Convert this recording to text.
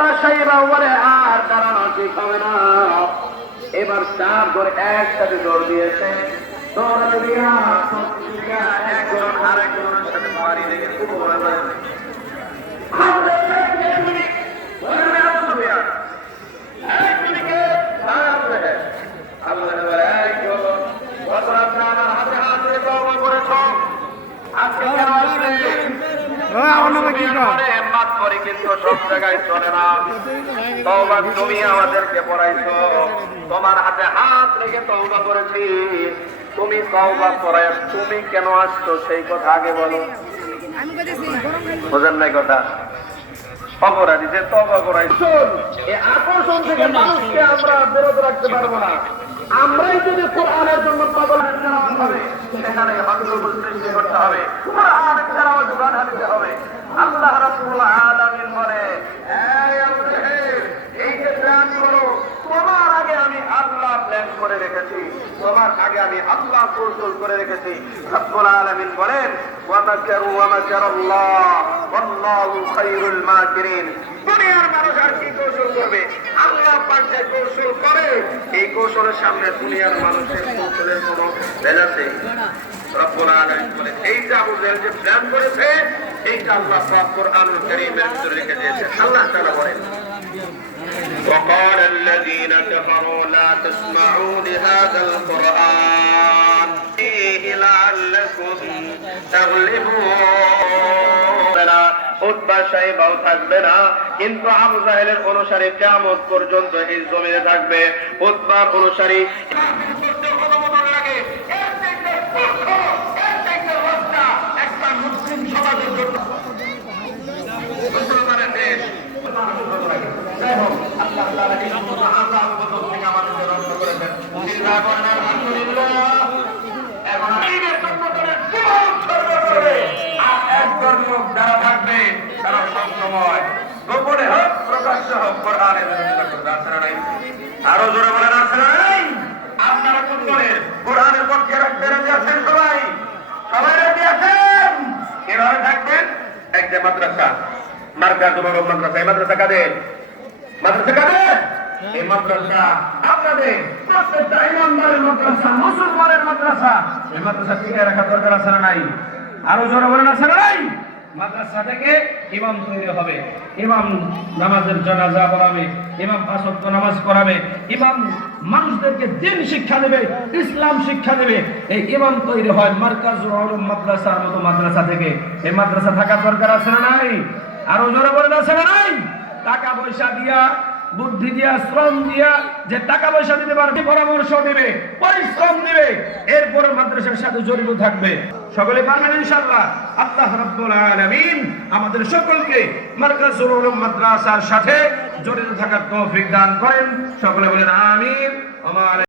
Utba Saiba বলে আর দাঁড়ানো ঠিক হবে না। এবার চার ধরে একসাথে দৌড় দিয়েছে। দৌড়াতে দিয়া একজন আরেকজনের সাথে মারি লেগে পড়ে যায়। তুমি আমাদেরকে পড়াইছো, তোমার হাতে হাত রেখে তওবা করেছি, তুমি তওবা করায় তুমি কেন আসছো সেই কথা আগে বলো। বুঝেন নাই কথা? অপরাধী যে তওবা করাইছো, এই আকর্ষণ থেকে মানুষকে আমরা বিরত রাখতে পারবো না। আমরাই যদি কোরআনের জন্য পাগল হবে, সেখানে হযরতুল সৃষ্টি করতে হবে, কোরআনের তেলাওয়াত গান দিতে হবে। আল্লাহ রাব্বুল আলামিন বলে, এই যে প্ল্যান করো, তোমার আগে আমি আল্লাহ প্ল্যান করে রেখেছি, তোমার আগে আমি আল্লাহ কৌশল করে রেখেছি। রাব্বুল আলামিন বলেন, ওয়া মাকারু ওয়া মাকারাল্লাহ ওয়াল্লাহু খায়রুল মাকিরিন। দুনিয়ার মানুষ আর কি কৌশল করবে? আল্লাহ পাক যে কৌশল করে, এই কৌশলের সামনে দুনিয়ার মানুষের কৌশলের কোনো ভেল আছে? রব্বুল আলামিন বলেন, এই যে আবু জাহেল যে প্ল্যান করেছে, এইটা আল্লাহ পাক কোরআনুল কারীমের ভিতরে রেখে দিয়েছে। আল্লাহ তাআলা বলেন, وقال الذين كفروا لا تسمعوا لهذا القرآن فيه لعلكم تغلبون। উতবা সাইবাও থাকবে না, কিন্তু আবু জাহেলের অনুসারী কিয়ামত পর্যন্ত এই জমিনে থাকবে। উতবার অনুসারী একটা মুসলিম সমাজের জন্য মুসলমানের দেশ। আল্লাহ তাআলা এই সমস্ত আযাব থেকে আমাদের রক্ষা করেছেন। আলহামদুলিল্লাহ। এখন ঈদের সম্মানের জীবন উৎসর্গ করে আর একজন লোক যারা থাকবে, তারা সবসময় গোপনে হোক প্রকাশ্য হোক কোরআনের বিরোধিতা করবে। আছে না নাই? আরো জোরে বলেন, আছে না নাই? আপনারা কোন দলের? কোরআনের পক্ষে রাখতে রাজি আছেন সবাই? সবাই রাজি আছেন? কিভাবে থাকবেন? একটা মাদ্রাসা, মার্কাজুল উলুম মাদ্রাসা। এই মাদ্রাসা কাদের? মাদ্রাসা কাদের? এই মাদ্রাসা আপনাদের প্রত্যেকটা ইমানদারের মাদ্রাসা, মুসলমানের মাদ্রাসা। এই মাদ্রাসা টিকে রাখা দরকার আছে না নাই? আরো জোরে বলেন, আছে না নাই? মাদ্রাসা থেকে ইমাম তৈরি হবে, ইমাম নামাজের জানাজা পড়াবে, ইমাম পাঁচ ওয়াক্ত নামাজ পড়াবে, ইমাম মানুষদেরকে দ্বীন শিক্ষা দেবে, ইসলাম শিক্ষা দেবে। এই ইমাম তৈরি হয় মার্কাজুল উলুম মাদ্রাসার মতো মাদ্রাসা থেকে। এই মাদ্রাসা থাকার দরকার আছে না নাই? আরো জোরে বলেন, আছে না নাই? টাকা পয়সা দিয়া, বুদ্ধি দিয়া, শ্রম দিয়া, যে টাকা পয়সা দিতে পারবে, পরামর্শ দিবে, পরিশ্রম দিবে, এরপরে মাদ্রাসার সাথে জড়িত থাকবে। সকলে পারবেন ইনশাআল্লাহ। আল্লাহ রাব্বুল আলামিন আমাদের সকলকে মার্কাজুল উলুম মাদ্রাসার সাথে জড়িত থাকার তৌফিক দান করেন। সকলে বলেন আমিন।